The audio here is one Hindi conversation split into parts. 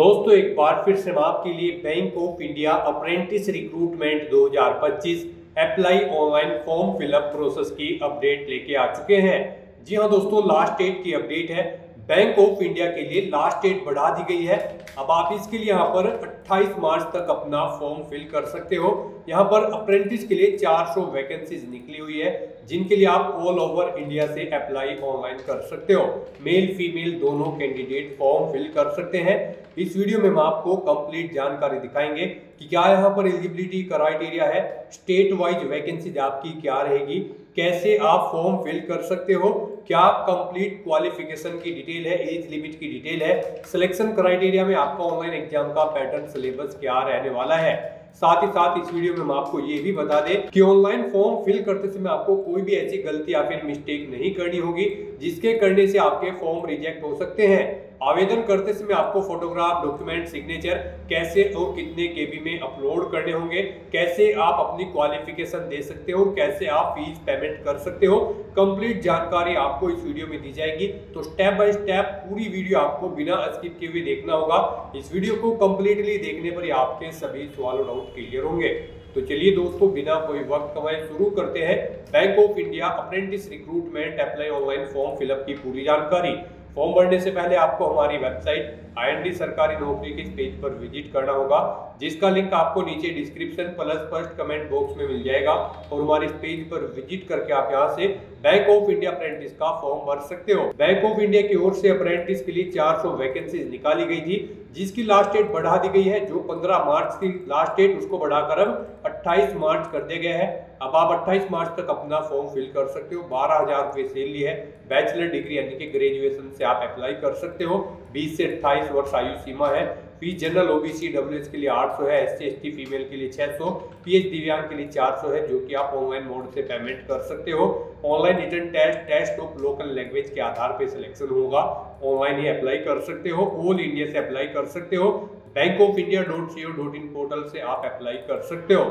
दोस्तों एक बार फिर से हम आपके लिए bank of India apprentice recruitment 2025 apply online form fill up process की अपडेट लेके आ चुके हैं। जी हां दोस्तों, लास्ट डेट की अपडेट है। बैंक ऑफ इंडिया के लिए लास्ट डेट बढ़ा दी गई है। अब आप इसके लिए यहाँ पर 28 मार्च तक अपना फॉर्म फिल कर सकते हो। यहाँ पर अप्रेंटिस के लिए 400 वैकेंसीज निकली हुई है, जिनके लिए आप ऑल ओवर इंडिया से अप्लाई ऑनलाइन कर सकते हो। मेल फीमेल दोनों कैंडिडेट फॉर्म फिल कर सकते हैं। इस वीडियो में हम आपको कंप्लीट जानकारी दिखाएंगे कि क्या यहाँ पर एलिजिबिलिटी क्राइटेरिया है, स्टेट वाइज वैकेंसीज आपकी क्या रहेगी, कैसे आप फॉर्म फिल कर सकते हो, क्या कंप्लीट क्वालिफिकेशन की डिटेल है, एज लिमिट की डिटेल है, सिलेक्शन क्राइटेरिया में आपका ऑनलाइन एग्जाम का पैटर्न सिलेबस क्या रहने वाला है। साथ ही साथ इस वीडियो में हम आपको ये भी बता दें कि ऑनलाइन फॉर्म फिल करते समय आपको कोई भी ऐसी गलती या फिर मिस्टेक नहीं करनी होगी जिसके करने से आपके फॉर्म रिजेक्ट हो सकते हैं। आवेदन करते समय आपको फोटोग्राफ, डॉक्यूमेंट, सिग्नेचर कैसे और कितने केबी में अपलोड करने होंगे, कैसे आप अपनी क्वालिफिकेशन दे सकते हो, कैसे आप फीस पेमेंट कर सकते हो, कंप्लीट जानकारी आपको इस वीडियो में दी जाएगी। तो स्टेप बाय स्टेप पूरी वीडियो आपको बिना स्किप किए हुए देखना होगा। इस वीडियो को कंप्लीटली देखने पर ही आपके सभी सवाल और डाउट क्लियर होंगे। तो चलिए दोस्तों, बिना कोई वक्त गवाए शुरू करते हैं bank of India apprentice recruitment apply online form fill up की पूरी जानकारी। फॉर्म भरने से पहले आपको हमारी वेबसाइट IND सरकारी नौकरी के इस पेज पर विजिट करना होगा, जिसका लिंक आपको नीचे description plus first comment box में मिल जाएगा। और हमारे इस पेज पर विजिट करके आप यहां से बैंक ऑफ इंडिया अप्रेंटिस का फॉर्म भर सकते हो। बैंक ऑफ इंडिया की ओर से अप्रेंटिस के लिए 400 वैकेंसीज निकाली गई थी, जिसकी लास्ट डेट बढ़ा दी गई है। जो 15 मार्च थी लास्ट डेट, उसको बढ़ाकर अब 28 मार्च कर दिया गया है। अब आप 28 मार्च तक अपना फॉर्म फिल कर सकते हो। 12,000 रुपये सैलरी है। बैचलर डिग्री यानी कि ग्रेजुएशन से आप अप्लाई कर सकते हो। 20 से 28 वर्ष आयु सीमा है। फीस जनरल OBC WS के लिए 800 है, SC ST फीमेल के लिए 600, PH दिव्यांग के लिए 400 है, जो कि आप ऑनलाइन मोड से पेमेंट कर सकते हो। Online written test of local language के आधार पे सिलेक्शन होगा। ऑनलाइन ही अप्लाई कर सकते हो। ऑल इंडिया से अप्लाई कर सकते हो। bankofindia.co.in पोर्टल से आप अप्लाई कर सकते हो।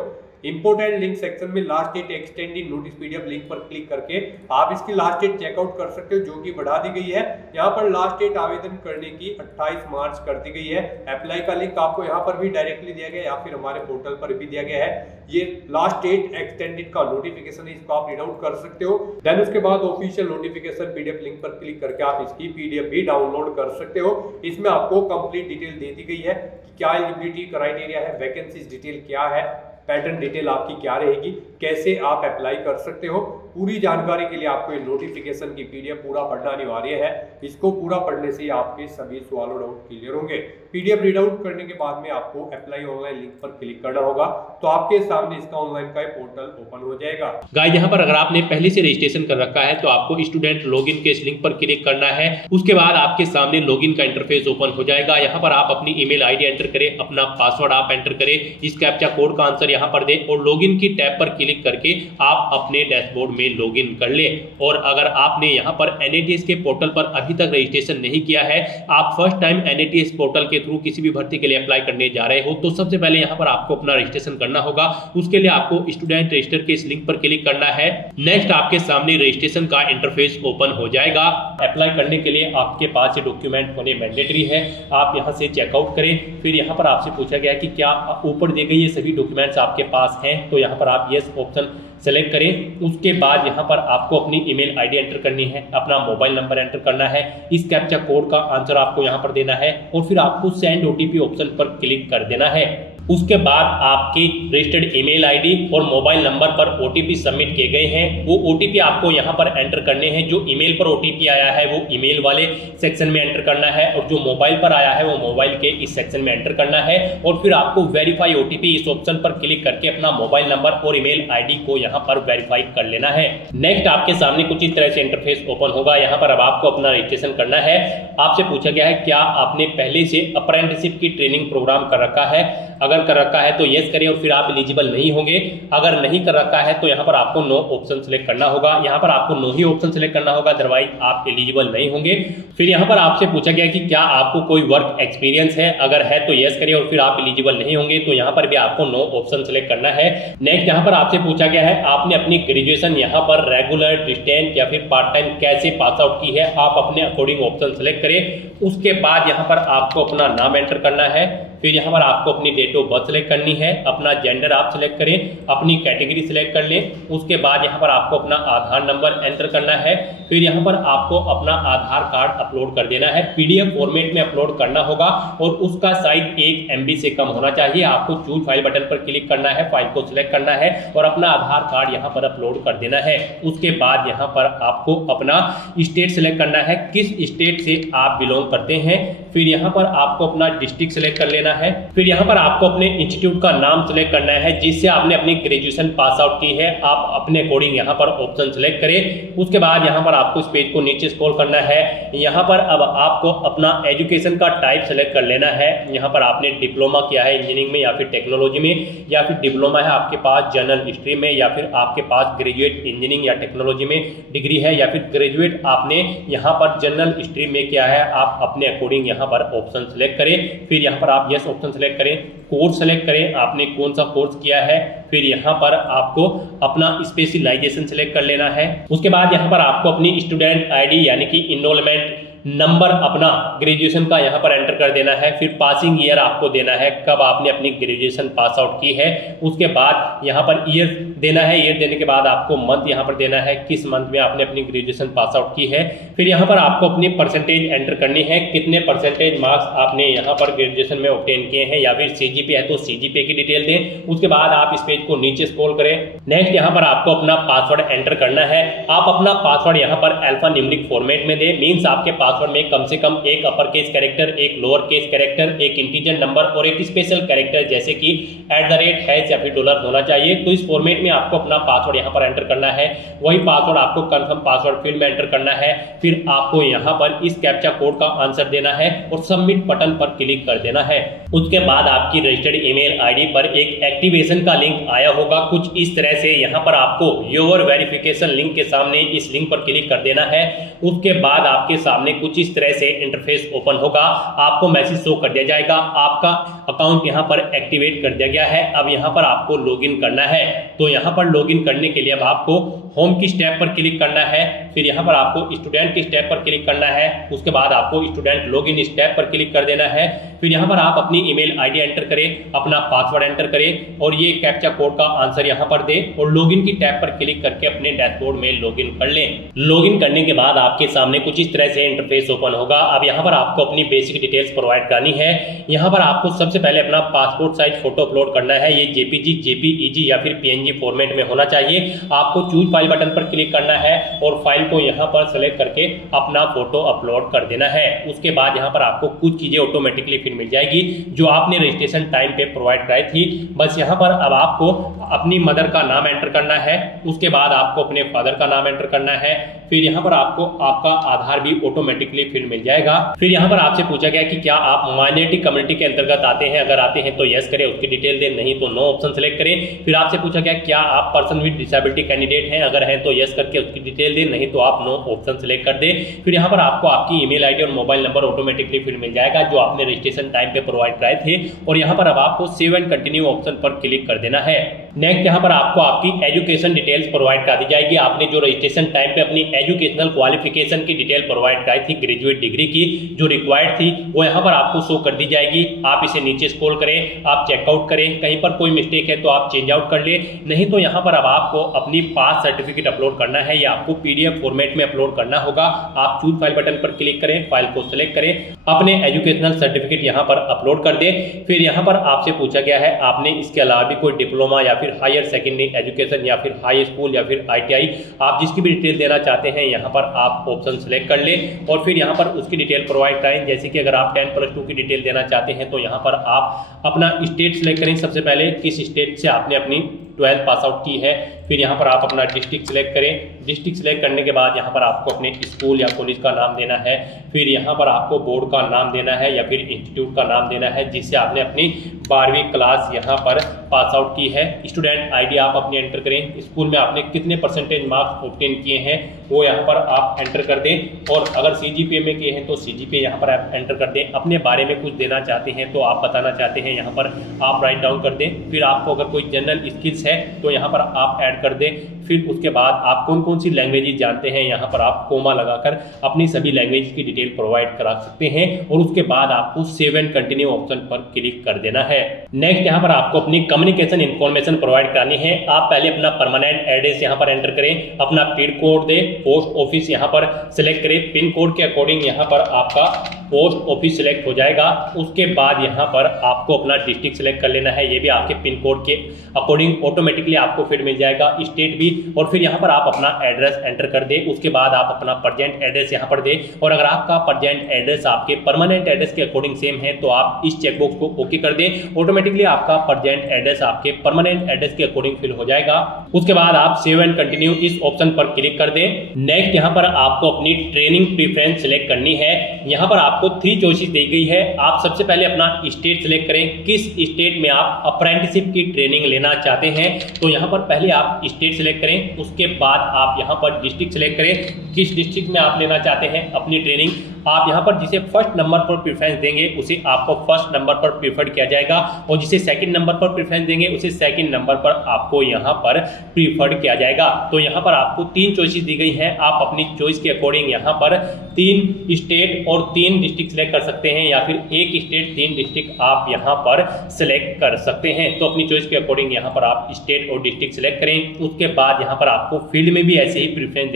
इंपोर्टेंट लिंक सेक्शन में last date extending notice PDF link पर क्लिक करके आप इसकी लास्ट डेट चेकआउट कर सकते हो, जो कि बढ़ा दी गई है। यहाँ पर लास्ट डेट आवेदन करने की 28 मार्च कर दी गई है। अप्लाई का लिंक आपको यहाँ पर भी डायरेक्टली दिया गया है या फिर हमारे पोर्टल पर भी दिया गया है। ये लास्ट डेट एक्सटेंडेड का नोटिफिकेशन है, इसको आप रीड आउट कर सकते हो। देन उसके बाद ऑफिशियल नोटिफिकेशन PDF लिंक पर क्लिक करके आप इसकी PDF भी डाउनलोड कर सकते हो। इसमें आपको कंप्लीट डिटेल दे दी गई है कि क्या एलिजिबिलिटी क्राइटेरिया है, वैकेंसीज डिटेल क्या है, पैटर्न डिटेल आपकी क्या रहेगी, कैसे आप अप्लाई कर सकते हो। पूरी जानकारी के लिए आपको ये नोटिफिकेशन की PDF पूरा पढ़ना अनिवार्य है। इसको पूरा पढ़ने से आपके सभी सवाल और डाउट क्लियर होंगे। PDF रीड आउट करने के बाद में आपको अप्लाई ऑनलाइन लिंक पर क्लिक करना होगा, तो आपके सामने इसका ऑनलाइन का पोर्टल ओपन हो जाएगा। गाइस, यहाँ पर अगर आपने पहले से रजिस्ट्रेशन कर रखा है तो आपको स्टूडेंट लॉगिन के इस लिंक पर क्लिक करना है। उसके बाद आपके सामने लॉगिन का इंटरफेस ओपन हो जाएगा। यहाँ पर आप अपनी ईमेल ID एंटर करें, अपना पासवर्ड आप एंटर करें, इस कैप्चा कोड का आंसर यहाँ पर दें और लॉगिन की टैब पर क्लिक करके आप अपने डैशबोर्ड में लॉगिन कर ले। और अगर आपने यहाँ पर NATS के पोर्टल पर अभी तक रजिस्ट्रेशन नहीं किया है, आप फर्स्ट टाइम NATS पोर्टल के थ्रू किसी भी भर्ती के लिए अप्लाई करने जा रहे हो, तो सबसे पहले यहाँ पर आपको अपना रजिस्ट्रेशन करना होगा। उसके लिए आपको स्टूडेंट रजिस्टर के इस लिंक पर क्लिक करना है। नेक्स्ट आपके सामने रजिस्ट्रेशन का इंटरफेस ओपन हो जाएगा। अप्लाई करने के लिए आपके पास ये डॉक्यूमेंट होने मैंडेटरी है। आप यहाँ से चेकआउट करें। फिर यहाँ पर आपसे पूछा गया कि क्या ऊपर दिए गए ये सभी डॉक्यूमेंट्स आपके पास हैं, तो यहाँ पर आप यस ऑप्शन सेलेक्ट करें। उसके बाद यहाँ पर आपको अपनी ईमेल ID एंटर करनी है, अपना मोबाइल नंबर एंटर करना है, इस कैप्चा कोड का आंसर आपको यहाँ पर देना है और फिर आपको सेंड OTP ऑप्शन पर क्लिक कर देना है। उसके बाद आपकी रजिस्टर्ड ईमेल ID और मोबाइल नंबर पर OTP सबमिट किए गए हैं। वो OTP आपको यहाँ पर एंटर करने हैं। जो ईमेल पर OTP आया है वो ईमेल वाले सेक्शन में एंटर करना है और जो मोबाइल पर आया है वो मोबाइल के इस सेक्शन में एंटर करना है। और फिर आपको वेरीफाई OTP इस ऑप्शन पर क्लिक करके अपना मोबाइल नंबर और ईमेल ID को यहाँ पर वेरीफाई कर लेना है। नेक्स्ट आपके सामने कुछ इस तरह से इंटरफेस ओपन होगा। यहाँ पर अब आपको अपना रजिस्ट्रेशन करना है। आपसे पूछा गया है क्या आपने पहले से अप्रेंटिसशिप की ट्रेनिंग प्रोग्राम कर रखा है। अगर अगर कर रखा है तो यस करें और फिर आप एलिजिबल नहीं होंगे। अगर नहीं कर रखा है तो यहाँ पर आपको नो ऑप्शन सेलेक्ट करना होगा। यहाँ पर आपको नो ही ऑप्शन सेलेक्ट करना होगा, अदरवाइज आप एलिजिबल नहीं होंगे। फिर यहाँ पर आपसे पूछा गया कि क्या आपको कोई वर्क एक्सपीरियंस है, अगर है तो यस करें और फिर आप एलिजिबल नहीं होंगे तो यहाँ पर भी आपको नो ऑप्शन सेलेक्ट करना है। नेक्स्ट यहाँ पर आपसे पूछा गया है आपने अपनी ग्रेजुएशन यहाँ पर रेगुलर, डिस्टेंस या फिर पार्ट टाइम कैसे पास आउट की है, आप अपने अकॉर्डिंग ऑप्शन सेलेक्ट करें। उसके बाद यहाँ पर आपको अपना नाम एंटर करना है, फिर यहाँ पर आपको अपनी डेट ऑफ बर्थ सेलेक्ट करनी है, अपना जेंडर आप सेलेक्ट करें, अपनी कैटेगरी सेलेक्ट कर लें। उसके बाद यहाँ पर आपको अपना आधार नंबर एंटर करना है, फिर यहाँ पर आपको अपना आधार कार्ड अपलोड कर देना है। पीडीएफ फॉर्मेट में अपलोड करना होगा और उसका साइज 1 MB से कम होना चाहिए। आपको चूज फाइल बटन पर क्लिक करना है, फाइल को सिलेक्ट करना है और अपना आधार कार्ड यहाँ पर अपलोड कर देना है। उसके बाद यहाँ पर आपको अपना स्टेट सेलेक्ट करना है, किस स्टेट से आप बिलोंग करते हैं। फिर यहाँ पर आपको अपना डिस्ट्रिक्ट सेलेक्ट कर लेना है, फिर यहाँ पर आपको अपने इंस्टीट्यूट का नाम सेलेक्ट करना है जिससे आपने अपनी ग्रेजुएशन पास आउट की है। आप अपने अकॉर्डिंग यहाँ पर ऑप्शन सेलेक्ट करें। उसके बाद यहाँ पर आपको इस पेज को नीचे स्क्रॉल करना है। यहाँ पर अब आपको अपना एजुकेशन का टाइप सेलेक्ट कर लेना है। यहाँ पर आपने डिप्लोमा किया है इंजीनियरिंग में या फिर टेक्नोलॉजी में, या फिर डिप्लोमा है आपके पास जनरल स्ट्रीम में, या फिर आपके पास ग्रेजुएट इंजीनियरिंग या टेक्नोलॉजी में डिग्री है, या फिर ग्रेजुएट आपने यहाँ पर जनरल स्ट्रीम में किया है। आप अपने अकॉर्डिंग यहाँ पर ऑप्शन सेलेक्ट करें। फिर यहाँ पर आप यस ऑप्शन सेलेक्ट करें, कोर्स सेलेक्ट करें, आपने कौन सा कोर्स किया है। फिर यहाँ पर आपको अपना स्पेशलाइजेशन सेलेक्ट कर लेना है। उसके बाद यहाँ पर आपको अपनी स्टूडेंट आईडी यानी कि इनरोलमेंट नंबर अपना ग्रेजुएशन का यहाँ पर एंटर कर देना है। फिर पासिंग ईयर आपको देना है, कब आपने अपनी ग्रेजुएशन पास आउट की है। उसके बाद यहाँ पर ईयर देना है, ईयर देने के बाद आपको मंथ यहाँ पर देना है, किस मंथ में आपने अपनी ग्रेजुएशन पास आउट की है। फिर यहाँ पर आपको अपनी परसेंटेज एंटर करनी है, कितने परसेंटेज मार्क्स आपने यहाँ पर ग्रेजुएशन में ऑब्टेन किए हैं, या फिर सीजीपीए है तो सीजीपीए की डिटेल दें। उसके बाद आप इस पेज को नीचे स्क्रॉल करें। नेक्स्ट यहाँ पर आपको अपना पासवर्ड एंटर करना है। आप अपना पासवर्ड यहाँ पर अल्फा न्यूमेरिक फॉर्मेट में दें, मीन्स आपके पासवर्ड में कम से कम एक अपर केस कैरेक्टर, एक लोअर केस कैरेक्टर, एक इंटीजर नंबर और एक स्पेशल कैरेक्टर जैसे कि @ या फिर डॉलर होना चाहिए। तो इस फॉर्मेट में आपको अपना पासवर्ड यहाँ पर एंटर करना है। वही पासवर्ड आपको कंफर्म पासवर्ड फील्ड में एंटर करना है। फिर आपको यहाँ पर इस कैप्चा कोड का आंसर देना है और सबमिट बटन पर क्लिक कर देना है। उसके बाद आपकी रजिस्टर्ड ईमेल आईडी पर एक एक्टिवेशन का लिंक आया होगा कुछ इस तरह से। यहाँ पर आपको योर वेरिफिकेशन लिंक के सामने इस लिंक पर क्लिक कर देना है। उसके बाद आपके सामने कुछ इस तरह से इंटरफेस ओपन होगा, आपको मैसेज शो कर दिया जाएगा, आपका अकाउंट यहाँ पर एक्टिवेट कर दिया गया है। अब यहाँ पर आपको लॉगिन करना है। तो यहाँ पर लॉगिन करने के लिए अब आपको होम की स्टेप पर क्लिक करना है, फिर यहाँ पर आपको स्टूडेंट की स्टेप पर क्लिक करना है। उसके बाद आपको स्टूडेंट लॉगिन स्टेप पर क्लिक कर देना है। फिर यहाँ पर आप अपनी ईमेल आईडी एंटर करें, अपना पासवर्ड एंटर करें और ये कैप्चा कोड का आंसर यहाँ पर दें और लॉगिन की टैब पर क्लिक करके अपने डैशबोर्ड में लॉगिन कर लें। लॉगिन करने के बाद आपके सामने कुछ इस तरह से इंटरफेस ओपन होगा। अब यहाँ पर आपको अपनी बेसिक डिटेल्स प्रोवाइड करनी है। यहाँ पर आपको सबसे पहले अपना पासपोर्ट साइज फोटो अपलोड करना है। ये जेपीजी, जेपीईजी या फिर पीएनजी फॉर्मेट में होना चाहिए। आपको चूज फाइल बटन पर क्लिक करना है और फाइल को यहाँ पर सेलेक्ट करके अपना फोटो अपलोड कर देना है। उसके बाद यहाँ पर आपको कुछ चीजें ऑटोमेटिकली फिर मिल जाएगी जो आपने रजिस्ट्रेशन टाइम पे प्रोवाइड कराई थी। बस यहाँ पर अब आपको अपनी मदर का नाम एंटर करना है। उसके बाद आपको अपने फादर का नाम एंटर करना है। फिर यहाँ पर आपको आपका आधार भी ऑटोमेटिकली फिर मिल जाएगा। फिर यहाँ पर आपसे पूछा गया कि क्या आप माइनॉरिटी कम्युनिटी के अंतर्गत आते हैं, अगर आते हैं तो यस करें, उसकी डिटेल दें, नहीं तो नो ऑप्शन सेलेक्ट करें। फिर आपसे पूछा गया क्या आप पर्सन विद डिसेबिलिटी कैंडिडेट हैं, अगर हैं तो यस करके उसकी डिटेल दें, नहीं तो आप नो ऑप्शन सेलेक्ट कर दें। फिर यहाँ पर आपको आपकी ईमेल आईडी और मोबाइल नंबर ऑटोमेटिकली फिर मिल जाएगा जो आपने रजिस्ट्रेशन टाइम पे प्रोवाइड कराए थे। और यहाँ पर अब आपको सेव एंड कंटिन्यू ऑप्शन पर क्लिक कर देना है। नेक्स्ट यहाँ पर आपको आपकी एजुकेशन डिटेल्स प्रोवाइड कर दी जाएगी। आपने जो रजिस्ट्रेशन टाइम पे अपनी एजुकेशनल क्वालिफिकेशन की डिटेल प्रोवाइड कराई थी, ग्रेजुएट डिग्री की जो रिक्वायर्ड थी, वो यहाँ पर आपको शो कर दी जाएगी। आप इसे नीचे स्क्रॉल करें, आप चेकआउट करें, कहीं पर कोई मिस्टेक है तो आप चेंज आउट कर ले, नहीं तो यहाँ पर अब आपको अपनी पास सर्टिफिकेट अपलोड करना है या आपको पीडीएफ फॉर्मेट में अपलोड करना होगा। आप चूज फाइल बटन पर क्लिक करें, फाइल को सिलेक्ट करें, अपने एजुकेशनल सर्टिफिकेट यहाँ पर अपलोड कर दें। फिर यहाँ पर आपसे पूछा गया है आपने इसके अलावा भी कोई डिप्लोमा या फिर हायर सेकेंडरी एजुकेशन या फिर हाई स्कूल या फिर आईटीआई, आप जिसकी भी डिटेल देना चाहते हैं यहाँ पर आप ऑप्शन सेलेक्ट कर लें और फिर यहाँ पर उसकी डिटेल प्रोवाइड करें। जैसे कि अगर आप 10+2 की डिटेल देना चाहते हैं तो यहाँ पर आप अपना स्टेट सेलेक्ट करें। सबसे पहले किस स्टेट से आपने अपनी 12th पास आउट की है। फिर यहाँ पर आप अपना डिस्ट्रिक्ट सिलेक्ट करें। डिस्ट्रिक्ट सिलेक्ट करने के बाद यहाँ पर आपको अपने स्कूल या कॉलेज का नाम देना है। फिर यहाँ पर आपको बोर्ड का नाम देना है या फिर इंस्टीट्यूट का नाम देना है जिससे आपने अपनी 12वीं क्लास यहाँ पर पास आउट की है। स्टूडेंट आईडी आप अपनी एंटर करें। स्कूल में आपने कितने परसेंटेज मार्क्स ऑब्टेन किए हैं वो यहाँ पर आप एंटर कर दें, और अगर सीजीपीए में किए हैं तो सीजीपीए यहाँ पर आप एंटर कर दें। अपने बारे में कुछ देना चाहते हैं तो आप बताना चाहते हैं यहाँ पर आप राइट डाउन कर दें। फिर आपको अगर कोई जनरल स्किल्स है तो यहाँ पर आप ऐड कर दें। फिर उसके बाद आप कौन कौन सी लैंग्वेजेस जानते हैं यहाँ पर आप कोमा लगाकर अपनी सभी लैंग्वेज की डिटेल प्रोवाइड करा सकते हैं, और उसके बाद आपको सेव एंड कंटिन्यू ऑप्शन पर क्लिक कर देना है। नेक्स्ट यहाँ पर आपको अपनी कम्युनिकेशन इन्फॉर्मेशन प्रोवाइड करानी है। आप पहले अपना परमानेंट एड्रेस यहाँ पर एंटर करें, अपना पिन कोड दें, पोस्ट ऑफिस यहाँ पर सिलेक्ट करें। पिन कोड के अकॉर्डिंग यहाँ पर आपका पोस्ट ऑफिस सिलेक्ट हो जाएगा। उसके बाद यहाँ पर आपको अपना डिस्ट्रिक्ट सिलेक्ट कर लेना है, ये भी आपके पिन कोड के अकॉर्डिंग ऑटोमेटिकली आपको फिर मिल जाएगा, स्टेट भी। और फिर यहाँ पर आप अपना एड्रेस एंटर कर दें। उसके बाद आप अपना प्रेजेंट एड्रेस यहाँ पर दें, और अगर आपका प्रेजेंट एड्रेस आपके परमानेंट एड्रेस के अकॉर्डिंग सेम है तो आप इस चेकबॉक्स को ओके कर दें। ऑटोमेटिकली आपका प्रेजेंट एड्रेस आपके परमानेंट एड्रेस के अकॉर्डिंग फिल हो जाएगा। उसके बाद आप सेव एंड कंटिन्यू इस ऑप्शन पर क्लिक कर दें। नेक्स्ट यहाँ पर आपको अपनी ट्रेनिंग प्रेफरेंस सिलेक्ट करनी है। यहाँ पर आपको 3 चॉइसेस दी गई है। आप सबसे पहले अपना स्टेट सिलेक्ट करें, किस स्टेट में आप अप्रेंटिसशिप की ट्रेनिंग लेना चाहते हैं। तो यहाँ पर पहले आप स्टेट सिलेक्ट करें, उसके बाद आप यहाँ पर डिस्ट्रिक्ट सिलेक्ट करें, किस डिस्ट्रिक्ट में आप लेना चाहते हैं अपनी ट्रेनिंग। आप यहाँ पर जिसे फर्स्ट नंबर पर प्रेफरेंस देंगे उसे आपको फर्स्ट नंबर पर प्रीफर्ड किया जाएगा, और जिसे सेकंड नंबर पर प्रेफरेंस देंगे उसे सेकंड नंबर पर आपको यहाँ पर प्रीफर्ड किया जाएगा। तो यहाँ पर आपको 3 चॉइसेस दी गई हैं। आप अपनी चॉइस के अकॉर्डिंग यहाँ पर 3 स्टेट और 3 डिस्ट्रिक्ट सिलेक्ट कर सकते हैं, या फिर 1 स्टेट 3 डिस्ट्रिक्ट आप यहाँ पर सिलेक्ट कर सकते हैं। तो अपनी चॉइस के अकॉर्डिंग यहाँ पर आप स्टेट और डिस्ट्रिक्ट सिलेक्ट करें। उसके बाद यहाँ पर आपको फील्ड में भी ऐसे ही प्रेफरेंस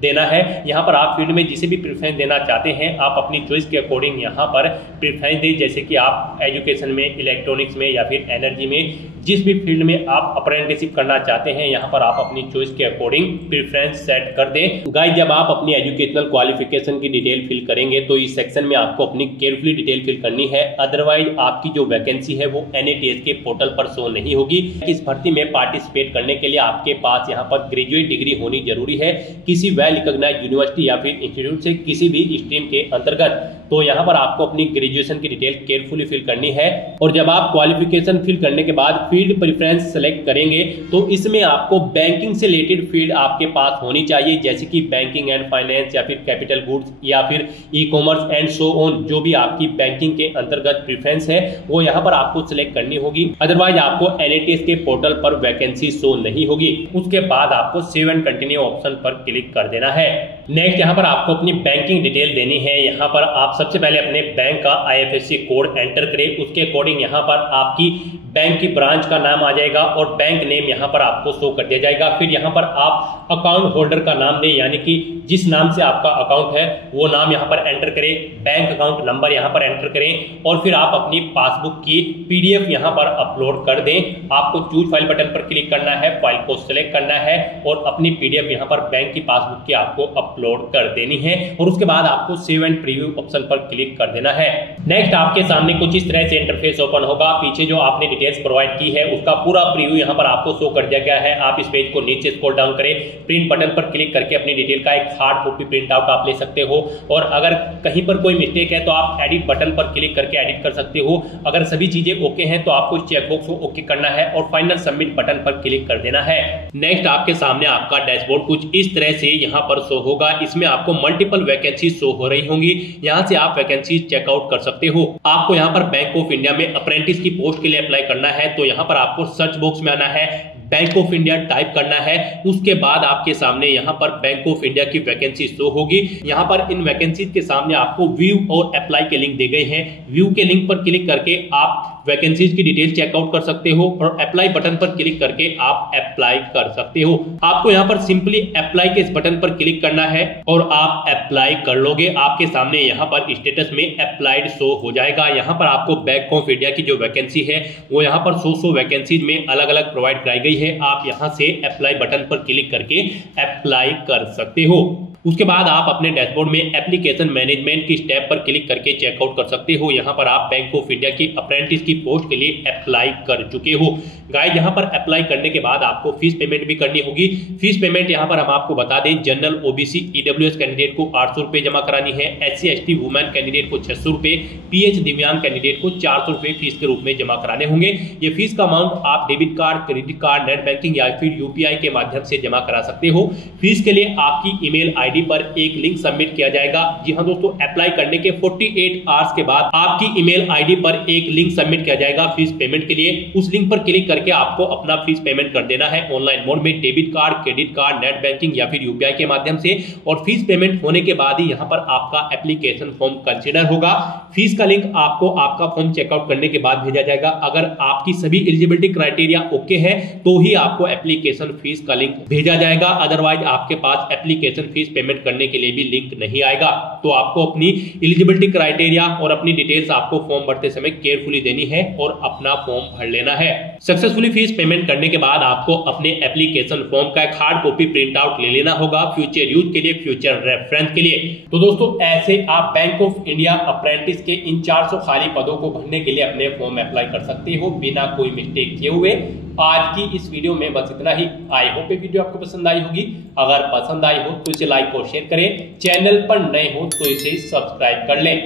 देना है। यहाँ पर आप फील्ड में जिसे भी प्रेफरेंस देना चाहते हैं आप अपनी चॉइस के अकॉर्डिंग यहाँ पर प्रेफरेंस दें, जैसे कि आप एजुकेशन में, इलेक्ट्रॉनिक्स में या फिर एनर्जी में, जिस भी फील्ड में आप अप्रेंटिसशिप करना चाहते हैं यहाँ पर आप अपनी चॉइस के अकॉर्डिंग प्रेफरेंस सेट कर दें। गाइस, जब आप अपनी एजुकेशनल क्वालिफिकेशन की डिटेल फिल करेंगे तो इस सेक्शन में आपको अपनी केयरफुली डिटेल फिल करनी है, अदरवाइज आपकी जो वैकेंसी है वो NATS के पोर्टल पर शो नहीं होगी। इस भर्ती में पार्टिसिपेट करने के लिए आपके पास यहाँ पर ग्रेजुएट डिग्री होनी जरूरी है, किसी वेल रिकॉग्नाइज्ड यूनिवर्सिटी या फिर इंस्टीट्यूट से किसी भी स्ट्रीम के अंतर्गत। तो यहाँ पर आपको अपनी ग्रेजुएशन की डिटेल केयरफुली फिल करनी है, और जब आप क्वालिफिकेशन फिल करने के बाद फील्ड प्रेफरेंस सेलेक्ट करेंगे तो इसमें आपको बैंकिंग से रिलेटेड फील्ड आपके पास होनी चाहिए, जैसे कि बैंकिंग एंड फाइनेंस या फिर कैपिटल गुड्स या फिर ई-कॉमर्स एंड सो ऑन। जो भी आपकी बैंकिंग के अंतर्गत प्रेफरेंस है वो यहाँ पर आपको सिलेक्ट करनी होगी, अदरवाइज आपको NATS के पोर्टल पर वैकेंसी शो नहीं होगी। उसके बाद आपको सेव एंड कंटिन्यू ऑप्शन पर क्लिक कर देना है। नेक्स्ट यहाँ पर आपको अपनी बैंकिंग डिटेल देनी है। यहाँ पर आप सबसे पहले अपने बैंक का IFSC कोड एंटर करें, उसके अकॉर्डिंग यहाँ पर आपकी बैंक की ब्रांच का नाम आ जाएगा और बैंक नेम यहाँ पर आपको शो कर दिया जाएगा। फिर यहाँ पर आप अकाउंट होल्डर का नाम दें, यानी कि जिस नाम से आपका अकाउंट है वो नाम यहाँ पर एंटर करें, बैंक अकाउंट नंबर यहाँ पर एंटर करें, और फिर आप अपनी पासबुक की PDF यहाँ पर अपलोड कर दें। आपको चूज फाइल बटन पर क्लिक करना है, फाइल को सिलेक्ट करना है और अपनी PDF यहाँ पर बैंक की पासबुक की आपको अपलोड कर देनी है, और उसके बाद आपको सेव एंड प्रीव्यू ऑप्शन पर क्लिक कर देना है। नेक्स्ट आपके सामने कुछ इस तरह से इंटरफेस ओपन होगा। पीछे जो आपने डिटेल्स प्रोवाइड की है उसका पूरा प्रीव्यू यहाँ पर आपको शो कर दिया गया है। आप इस पेज को नीचे स्क्रॉल डाउन करें, प्रिंट बटन पर क्लिक करके अपनी डिटेल का एक हार्ड कॉपी प्रिंट आउट आप ले सकते हो, और अगर कहीं पर कोई मिस्टेक है तो आप एडिट बटन पर क्लिक करके एडिट कर सकते हो। अगर सभी चीजें ओके हैं तो आपको इस चेकबॉक्स को ओके करना है और फाइनल सबमिट बटन पर क्लिक कर देना है। नेक्स्ट आपके सामने आपका डैशबोर्ड कुछ इस तरह से यहाँ पर शो होगा। इसमें आपको मल्टीपल वैकेंसी शो हो रही होंगी, यहाँ से आप वैकेंसी चेकआउट कर सकते हो। आपको यहाँ पर बैंक ऑफ इंडिया में अप्रेंटिस की पोस्ट के लिए अप्लाई करना है, तो यहाँ पर आपको सर्च बॉक्स में आना है, बैंक ऑफ इंडिया टाइप करना है। उसके बाद आपके सामने यहाँ पर बैंक ऑफ इंडिया की वैकेंसी शो होगी। यहाँ पर इन वैकेंसी के सामने आपको व्यू और अप्लाई के लिंक दे गए हैं। व्यू के लिंक पर क्लिक करके आप वैकेंसीज की डिटेल चेकआउट कर सकते हो, और अप्लाई बटन पर क्लिक करके आप अप्लाई कर सकते हो। आपको यहाँ पर सिंपली अप्लाई के इस बटन पर क्लिक करना है और आप अप्लाई कर लोगे। आपके सामने यहाँ पर स्टेटस में अप्लाइड शो हो जाएगा। यहाँ पर आपको बैंक ऑफ इंडिया की जो वैकेंसी है वो यहाँ पर 100 वैकेंसीज में अलग अलग प्रोवाइड कराई गई है। आप यहाँ से अप्लाई बटन पर क्लिक करके अप्लाई कर सकते हो। उसके बाद आप अपने डैशबोर्ड में एप्लीकेशन मैनेजमेंट की टैब पर क्लिक करके चेकआउट कर सकते हो। यहाँ पर आप बैंक ऑफ इंडिया की अप्रेंटिस की पोस्ट के लिए अप्लाई कर चुके हो। गाइस, यहाँ पर अप्लाई करने के बाद आपको फीस पेमेंट भी करनी होगी। फीस पेमेंट यहाँ पर हम आपको बता दें, जनरल ओबीसी ईडब्ल्यूएस कैंडिडेट को 800 रुपए जमा करानी है, SC ST वुमेन कैंडिडेट को 600 रुपए, PH दिव्यांग कैंडिडेट को 400 रुपए फीस के रूप में जमा कराने होंगे। ये फीस का अमाउंट आप debit card, credit card, net banking या फिर UPI के माध्यम से जमा करा सकते हो। फीस के लिए आपकी ईमेल आईडी पर एक लिंक सबमिट किया जाएगा। जी हाँ दोस्तों, अप्लाई करने के 48 आवर्स के बाद आपकी ईमेल आईडी पर एक लिंक सबमिट किया जाएगा फीस पेमेंट के लिए। उस लिंक पर क्लिक करके आपको अपना फीस पेमेंट कर देना है ऑनलाइन मोड में, debit card, credit card, net banking या फिर UPI के माध्यम से। और फीस पेमेंट होने के बाद ही यहाँ पर आपका एप्लीकेशन फॉर्म कंसीडर होगा। फीस का लिंक आपको आपका फॉर्म चेकआउट करने के बाद भेजा जाएगा। अगर आपकी सभी एलिजिबिलिटी क्राइटेरिया ओके है तो ही आपको एप्लीकेशन फीस का लिंक भेजा जाएगा, अदरवाइज आपके पास एप्लीकेशन फीस पेमेंट करने के लिए भी लिंक नहीं आएगा। तो आपको अपनी एलिजिबिलिटी क्राइटेरिया और अपनी डिटेल्स आपको फॉर्म भरते समय केयरफुली देनी है और अपना फॉर्म भर लेना है। सक्सेसफुली फीस पेमेंट करने के बाद आपको अपने एप्लीकेशन फॉर्म का एक हार्ड कॉपी प्रिंट आउट ले लेना होगा फ्यूचर यूज के लिए, फ्यूचर रेफरेंस के लिए। तो दोस्तों, ऐसे आप बैंक ऑफ इंडिया अप्रेंटिस के इन 400 खाली पदों को भरने के लिए अपने फॉर्म अप्लाई कर सकते हो बिना कोई मिस्टेक किए हुए। आज की इस वीडियो में बस इतना ही। आई होप ये वीडियो आपको पसंद आई होगी। अगर पसंद आई हो तो इसे लाइक और शेयर करें। चैनल पर नए हो तो इसे सब्सक्राइब कर लें।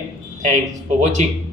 Thanks for watching.